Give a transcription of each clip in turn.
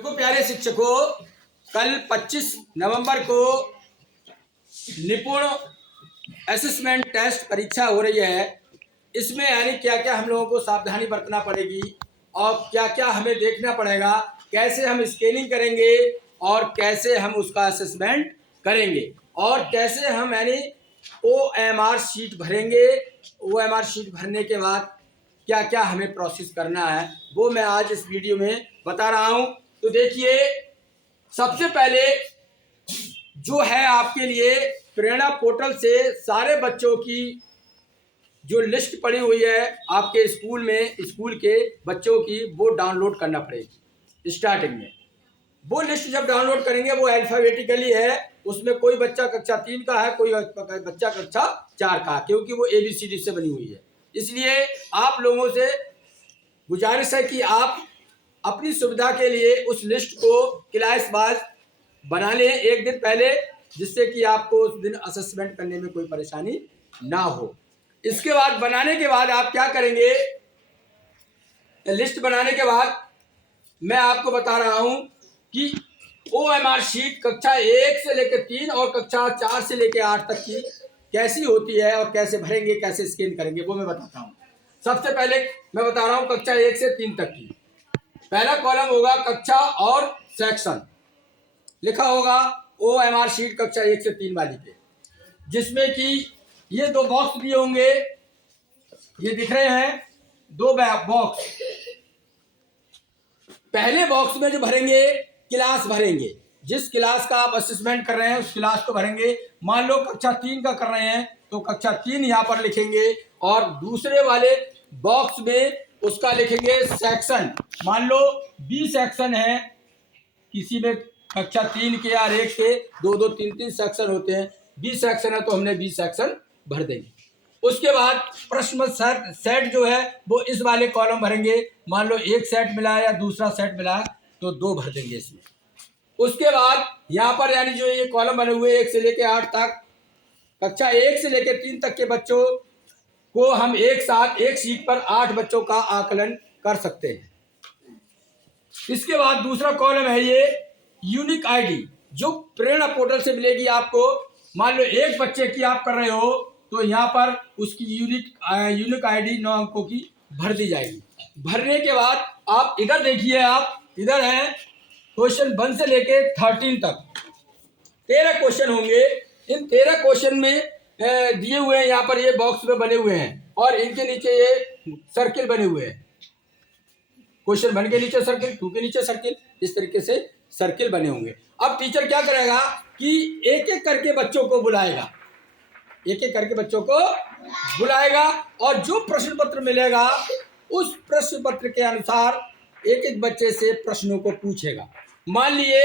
देखो प्यारे शिक्षकों, कल 25 नवंबर को निपुण असेसमेंट टेस्ट परीक्षा हो रही है। इसमें यानी क्या क्या हम लोगों को सावधानी बरतना पड़ेगी और क्या क्या हमें देखना पड़ेगा, कैसे हम स्कैनिंग करेंगे और कैसे हम उसका असेसमेंट करेंगे और कैसे हम यानी OMR शीट भरेंगे। OMR शीट भरने के बाद क्या क्या हमें प्रोसेस करना है वो मैं आज इस वीडियो में बता रहा हूं। तो देखिए, सबसे पहले जो है आपके लिए प्रेरणा पोर्टल से सारे बच्चों की जो लिस्ट पड़ी हुई है आपके स्कूल में, स्कूल के बच्चों की, वो डाउनलोड करना पड़ेगी। स्टार्टिंग में वो लिस्ट जब डाउनलोड करेंगे वो अल्फाबेटिकली है, उसमें कोई बच्चा कक्षा 3 का है, कोई बच्चा कक्षा 4 का, क्योंकि वो ABCD से बनी हुई है। इसलिए आप लोगों से गुजारिश है कि आप अपनी सुविधा के लिए उस लिस्ट को क्लास वाइज बना लें एक दिन पहले, जिससे कि आपको उस दिन असेसमेंट करने में कोई परेशानी ना हो। इसके बाद बनाने के बाद आप क्या करेंगे, लिस्ट बनाने के बाद मैं आपको बता रहा हूं कि OMR शीट कक्षा 1 से लेकर 3 और कक्षा 4 से लेकर 8 तक की कैसी होती है और कैसे भरेंगे, कैसे स्कैन करेंगे, वो मैं बताता हूं। सबसे पहले मैं बता रहा हूं कक्षा 1 से 3 तक की। पहला कॉलम होगा कक्षा और सेक्शन, लिखा होगा OMR शीट कक्षा 1 से 3 वाली पे, जिसमें कि ये 2 बॉक्स दिए होंगे, ये दिख रहे हैं 2 बॉक्स। पहले बॉक्स में जो भरेंगे, क्लास भरेंगे, जिस क्लास का आप असेसमेंट कर रहे हैं उस क्लास को भरेंगे। मान लो कक्षा 3 का कर रहे हैं तो कक्षा 3 यहाँ पर लिखेंगे, और दूसरे वाले बॉक्स में उसका लिखेंगे सेक्शन। मान लो B सेक्शन है, किसी में कक्षा 3 के या 1 के 2-2, 3-3 सेक्शन होते हैं। B सेक्शन है तो हमने B सेक्शन भर देंगे। उसके बाद प्रश्न सेट जो है वो इस वाले कॉलम भरेंगे। मान लो 1 सेट मिला है या दूसरा सेट मिला है तो 2 भर देंगे इसमें। उसके बाद यहाँ पर यानी जो ये कॉलम बने हुए 1 से लेकर 8 तक, कक्षा 1 से लेकर 3 तक के बच्चों को हम एक साथ एक शीट पर 8 बच्चों का आकलन कर सकते हैं। इसके बाद दूसरा कॉलम है ये यूनिक आईडी, जो प्रेरणा पोर्टल से मिलेगी आपको। मान लो 1 बच्चे की आप कर रहे हो तो यहाँ पर उसकी यूनिक आईडी 9 अंकों की भर दी जाएगी। भरने के बाद आप इधर देखिए, आप इधर है क्वेश्चन 1 से लेके 13 तक 13 क्वेश्चन होंगे। इन 13 क्वेश्चन में दिए हुए हैं, यहाँ पर ये बॉक्स में बने हुए हैं और इनके नीचे ये सर्किल बने हुए हैं। क्वेश्चन 1 के नीचे सर्किल, 2 के नीचे सर्किल, इस तरीके से सर्किल बने होंगे। अब टीचर क्या करेगा कि एक एक करके बच्चों को बुलाएगा, एक एक करके बच्चों को बुलाएगा और जो प्रश्न पत्र मिलेगा उस प्रश्न पत्र के अनुसार एक एक बच्चे से प्रश्नों को पूछेगा। मान लिए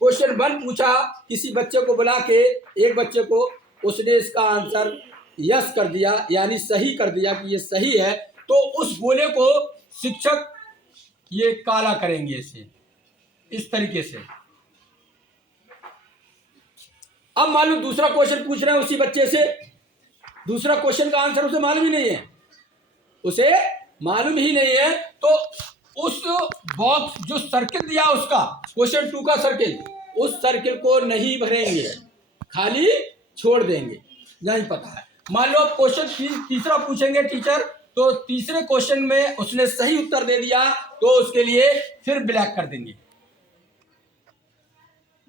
क्वेश्चन 1 पूछा, किसी बच्चे को बुला के एक बच्चे को उसने इसका आंसर यस कर दिया, यानी सही कर दिया कि ये सही है, तो उस गोले को शिक्षक ये काला करेंगे इसे इस तरीके से। अब मान लो दूसरा क्वेश्चन पूछ रहे हैं उसी बच्चे से, दूसरा क्वेश्चन का आंसर उसे मालूम ही नहीं है, उसे मालूम ही नहीं है, तो उस बॉक्स जो सर्किल दिया उसका, क्वेश्चन 2 का सर्किल, उस सर्किल को नहीं भरेंगे, खाली छोड़ देंगे, नहीं पता है। मान लो क्वेश्चन तीसरा पूछेंगे टीचर, तो तीसरे क्वेश्चन में उसने सही उत्तर दे दिया तो उसके लिए फिर ब्लैक कर देंगे,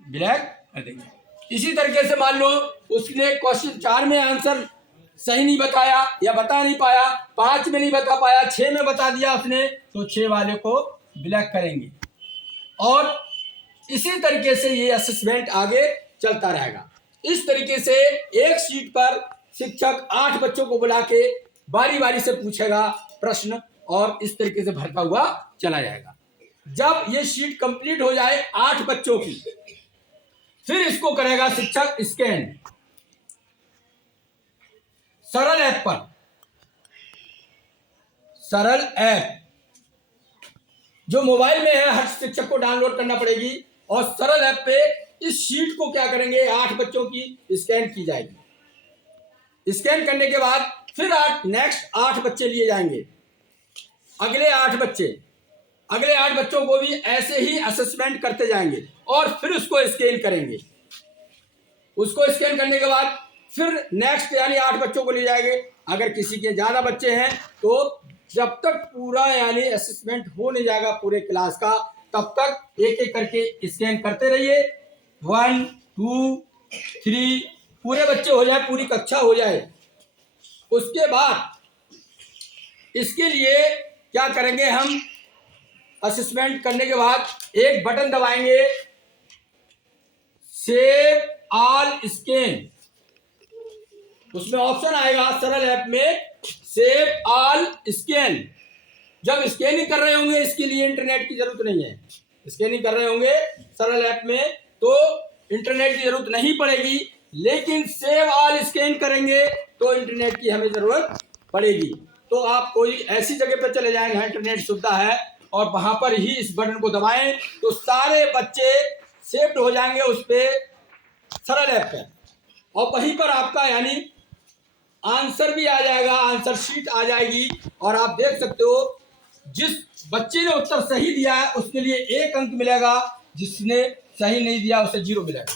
ब्लैक कर देंगे। इसी तरीके से मान लो उसने क्वेश्चन 4 में आंसर सही नहीं बताया या बता नहीं पाया, 5 में नहीं बता पाया, 6 में बता दिया उसने, तो 6 वाले को ब्लैक करेंगे। और इसी तरीके से ये असेसमेंट आगे चलता रहेगा। इस तरीके से एक शीट पर शिक्षक 8 बच्चों को बुला के बारी बारी से पूछेगा प्रश्न और इस तरीके से भरता हुआ चला जाएगा। जब ये शीट कंप्लीट हो जाए 8 बच्चों की, फिर इसको करेगा शिक्षक स्कैन सरल ऐप पर। सरल ऐप जो मोबाइल में है, हर शिक्षक को डाउनलोड करना पड़ेगी और सरल ऐप पे इस शीट को क्या करेंगे, 8 बच्चों की स्कैन की जाएगी। स्कैन करने के बाद फिर नेक्स्ट 8 बच्चे लिए जाएंगे, अगले 8 बच्चे, अगले 8 बच्चों को भी ऐसे ही असेसमेंट करते जाएंगे और फिर उसको स्कैन करेंगे। उसको स्कैन करने के बाद फिर नेक्स्ट यानी 8 बच्चों को ले जाएंगे। अगर किसी के ज़्यादा बच्चे हैं तो जब तक पूरा यानी असेसमेंट हो नहीं जाएगा पूरे क्लास का, तब तक एक एक करके स्कैन करते रहिए। 1 2 3 पूरे बच्चे हो जाए, पूरी कक्षा हो जाए। उसके बाद इसके लिए क्या करेंगे, हम असेसमेंट करने के बाद एक बटन दबाएंगे, सेव ऑल स्कैन। उसमें ऑप्शन आएगा सरल ऐप में सेव ऑल स्कैन। जब स्कैनिंग कर रहे होंगे, इसके लिए इंटरनेट की जरूरत नहीं है। स्कैनिंग कर रहे होंगे सरल ऐप में तो इंटरनेट की जरूरत नहीं पड़ेगी, लेकिन सेव ऑल स्कैन करेंगे तो इंटरनेट की हमें जरूरत पड़ेगी। तो आप कोई ऐसी जगह पर चले जाएंगे, इंटरनेट सुविधा है, और वहां पर ही इस बटन को दबाएं तो सारे बच्चे सेव्ड हो जाएंगे उस पर, सरल ऐप पर। और वहीं पर आपका यानी आंसर भी आ जाएगा, आंसर शीट आ जाएगी। और आप देख सकते हो जिस बच्चे ने उत्तर सही दिया है उसके लिए 1 अंक मिलेगा, जिसने सही नहीं दिया उसे 0 मिलेगा।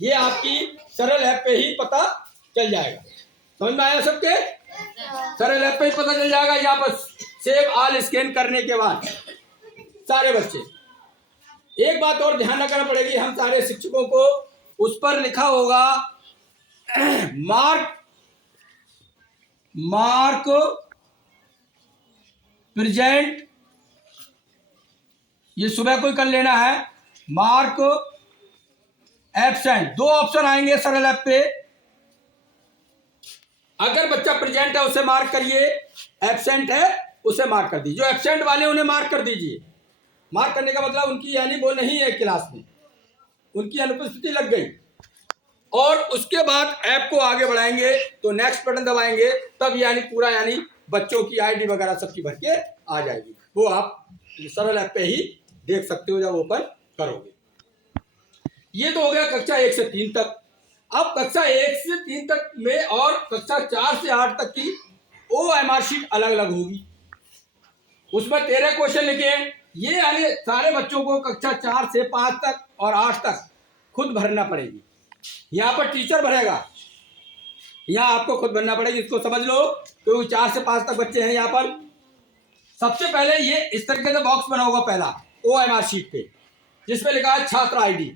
ये आपकी सरल ऐप पे ही पता चल जाएगा। समझ में आया सबके? सरल ऐप पे ही पता चल जाएगा। यहाँ पर सेव ऑल स्कैन करने के बाद सारे बच्चे, एक बात और ध्यान रखना पड़ेगी हम सारे शिक्षकों को, उस पर लिखा होगा मार्क प्रेजेंट, ये सुबह को ही कर लेना है। मार्क एब्सेंट, 2 ऑप्शन आएंगे सरल ऐप पे। अगर बच्चा प्रेजेंट है उसे मार्क करिए, एब्सेंट है उसे मार्क कर दीजिए। जो एब्सेंट वाले उन्हें मार्क कर दीजिए। मार्क करने का मतलब उनकी यानी वो नहीं है क्लास में, उनकी अनुपस्थिति लग गई। और उसके बाद ऐप को आगे बढ़ाएंगे तो नेक्स्ट बटन दबाएंगे, तब यानी पूरा यानी बच्चों की आईडी वगैरह सबकी भर के आ जाएगी। वो आप सरल ऐप पे ही देख सकते हो जब ओपन करोगे। ये तो हो गया कक्षा 1 से 3 तक। अब कक्षा 1 से 3 तक में और कक्षा 4 से 8 तक की OMR शीट अलग अलग होगी। उसमें 13 क्वेश्चन लिखे हैं। ये यानी सारे बच्चों को कक्षा 4 से 5 तक और 8 तक खुद भरना पड़ेगी। यहाँ पर टीचर भरेगा, यहाँ आपको खुद भरना पड़ेगी। इसको समझ लो, क्योंकि 4 से 5 तक बच्चे हैं। यहाँ पर सबसे पहले ये इस तरीके से बॉक्स बना होगा पहला OMR शीट पे, जिसमें लिखा है छात्र आईडी।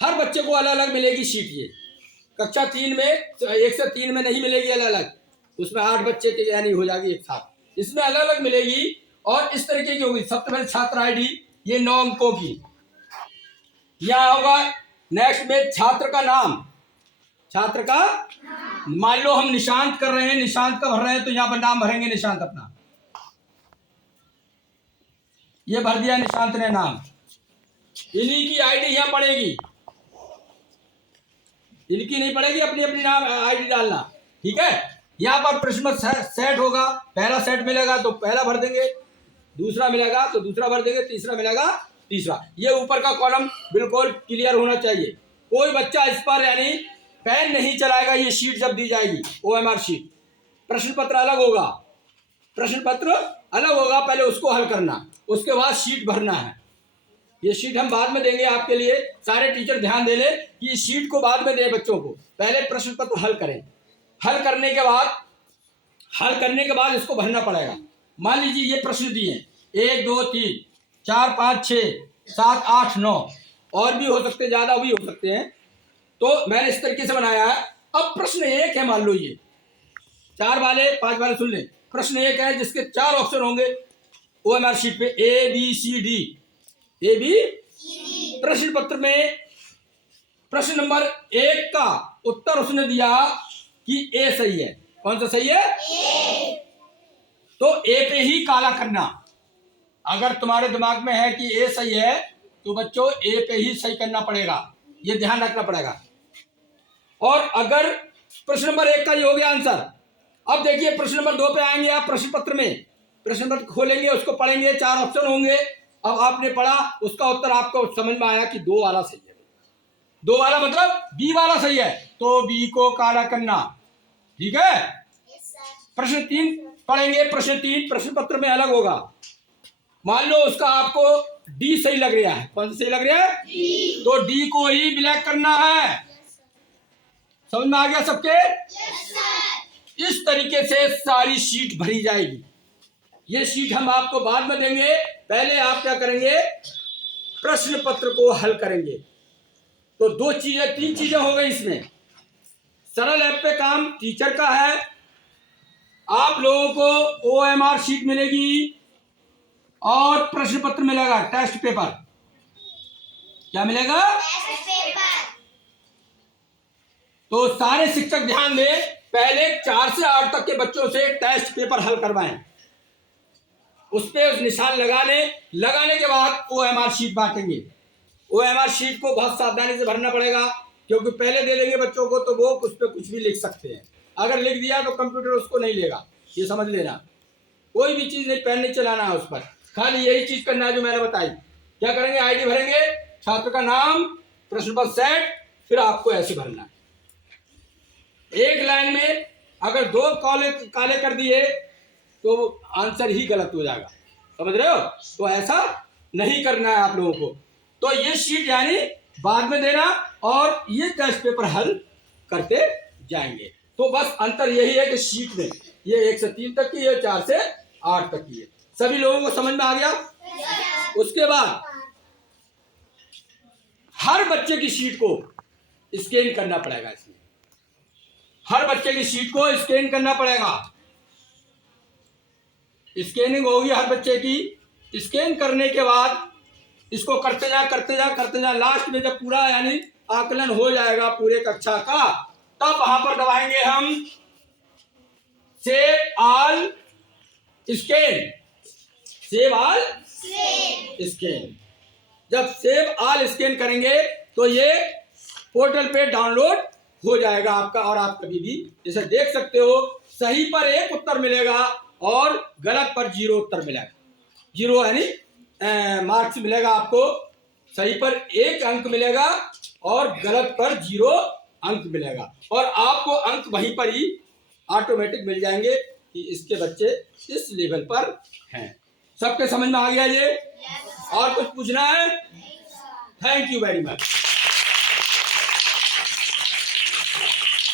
हर बच्चे को अलग अलग मिलेगी शीट। ये कक्षा 3 में 1 से 3 में नहीं मिलेगी अलग अलग, उसमें 8 बच्चे के यानी हो जाएगी एक साथ। इसमें अलग अलग मिलेगी और इस तरीके की होगी। सबसे पहले छात्र आईडी, ये 9 अंकों की। यहाँ होगा नेक्स्ट में छात्र का नाम, छात्र का, मान लो हम निशांत कर रहे हैं, निशांत का भर रहे हैं तो यहाँ पर नाम भरेंगे निशांत अपना। ये भर दिया निशांत ने नाम। इन्हीं की आईडी यहाँ पड़ेगी, इनकी नहीं पड़ेगी, अपनी अपनी नाम आईडी डालना। ठीक है। यहाँ पर प्रश्न सेट होगा, पहला सेट मिलेगा तो पहला भर देंगे, दूसरा मिलेगा तो दूसरा भर देंगे, तीसरा मिलेगा तीसरा। ये ऊपर का कॉलम बिल्कुल क्लियर होना चाहिए। कोई बच्चा इस पर यानी पेन नहीं चलाएगा। ये शीट जब दी जाएगी OMR शीट, प्रश्न पत्र अलग होगा, प्रश्न पत्र अलग होगा, पहले उसको हल करना, उसके बाद शीट भरना है। ये शीट हम बाद में देंगे आपके लिए। सारे टीचर ध्यान दे लें कि इस शीट को बाद में दें बच्चों को, पहले प्रश्न पत्र हल करें। हल करने के बाद इसको भरना पड़ेगा। मान लीजिए ये प्रश्न दिए 1 2 3 4 5 6 7 8 9, और भी हो सकते, ज्यादा भी हो सकते हैं। तो मैंने इस तरीके से बनाया है। अब प्रश्न 1 है, मान लो ये 4 वाले 5 वाले सुन लें। प्रश्न 1 है जिसके 4 ऑप्शन होंगे OMR शीट पे, ABCD। प्रश्न पत्र में प्रश्न नंबर 1 का उत्तर उसने दिया कि A सही है। कौन सा सही है? A। तो A पे ही काला करना। अगर तुम्हारे दिमाग में है कि A सही है तो बच्चों A पे ही सही करना पड़ेगा, ये ध्यान रखना पड़ेगा। और अगर प्रश्न नंबर 1 का ये हो गया आंसर, अब देखिए प्रश्न नंबर 2 पे आएंगे आप। प्रश्न पत्र में प्रश्न पत्र खोलेंगे, उसको पढ़ेंगे, 4 ऑप्शन होंगे। अब आपने पढ़ा, उसका उत्तर आपको समझ में आया कि 2 वाला सही है। 2 वाला मतलब B वाला सही है, तो B को काला करना। ठीक है। प्रश्न 3 पढ़ेंगे। प्रश्न 3 प्रश्न पत्र में अलग होगा, मान लो उसका आपको डी सही लग रहा है, कौन सा सही लग रहा है? तो डी को ही ब्लैक करना है। समझ में आ गया सबके? इस तरीके से सारी शीट भरी जाएगी। ये शीट हम आपको बाद में देंगे, पहले आप क्या करेंगे, प्रश्न पत्र को हल करेंगे। तो दो चीजें, तीन चीजें हो गई इसमें। सरल ऐप पे काम टीचर का है, आप लोगों को OMR शीट मिलेगी और प्रश्न पत्र मिलेगा, टेस्ट पेपर। क्या मिलेगा? तो सारे शिक्षक ध्यान दें, पहले 4 से 8 तक के बच्चों से टेस्ट पेपर हल करवाएं, उस पर निशान लगाने के बाद OMR शीट बांटेंगे। OMR शीट को बहुत सावधानी से भरना पड़ेगा, क्योंकि पहले दे देंगे बच्चों को तो वो उस पर कुछ भी लिख सकते हैं। अगर लिख दिया तो कंप्यूटर उसको नहीं लेगा, ये समझ लेना। कोई भी चीज नहीं, पेन नहीं चलाना है उस पर, खाली यही चीज करना है जो मैंने बताई। क्या करेंगे, ID भरेंगे, छात्र का नाम, प्रश्न पत्र सेट, फिर आपको ऐसे भरना है। एक लाइन में अगर 2 काले कर दिए तो आंसर ही गलत हो जाएगा, समझ रहे हो? तो ऐसा नहीं करना है आप लोगों को। तो ये शीट यानी बाद में देना और ये टेस्ट पेपर हल करते जाएंगे। तो बस अंतर यही है कि शीट में ये 1 से 3 तक की है, 4 से 8 तक की है। सभी लोगों को समझ में आ गया? उसके बाद हर बच्चे की शीट को स्कैन करना पड़ेगा। इसमें हर बच्चे की शीट को स्कैन करना पड़ेगा। स्कैनिंग होगी हर बच्चे की। स्कैन करने के बाद इसको करते जा लास्ट में जब पूरा यानी आकलन हो जाएगा पूरे कक्षा का, तब वहां पर दबाएंगे हम save all scan. Save all scan. जब सेव ऑल स्कैन करेंगे तो ये पोर्टल पे डाउनलोड हो जाएगा आपका, और आप कभी भी जैसे देख सकते हो, सही पर 1 उत्तर मिलेगा और गलत पर 0 उत्तर मिलेगा। 0 यानी मार्क्स मिलेगा आपको, सही पर 1 अंक मिलेगा और गलत पर 0 अंक मिलेगा। और आपको अंक वहीं पर ही ऑटोमेटिक मिल जाएंगे कि इसके बच्चे इस लेवल पर हैं। सबके समझ में आ गया ये? और कुछ पूछना है? Thank you very much.